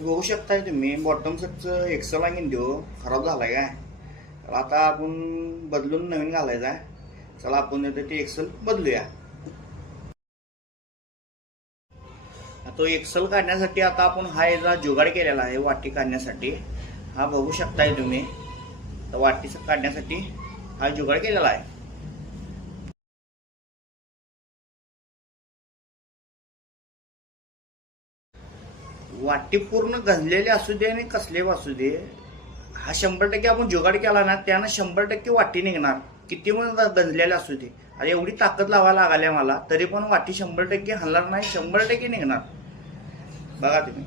बघू शकताय तुम्ही बॉटम सेटचं एक्सेल आणून देऊ खराब झालाय काय. तर आता आपण बदलून नवीन घालायचा आहे. चला आपण ते एक्सेल बदलूया. तो एक्सेल काढण्यासाठी आता आपण हा याचा जुगाड केलेला आहे वाटी काढण्यासाठी. हा बघू शकताय तुम्ही. तर वाटी काढण्यासाठी हा जुगाड केलेला आहे. वाटी पूर्ण गंजलेली असू दे आणि कसले असू दे, हा 100% आपण जुगाड केला ना त्यानं 100% वाटी निघणार. किती पण गंजलेले असू दे. अरे एवढी ताकद लावायला लागल्या मला तरी पण वाटी 100% हलणार नाही, 100% निघणार. बघा तुम्ही.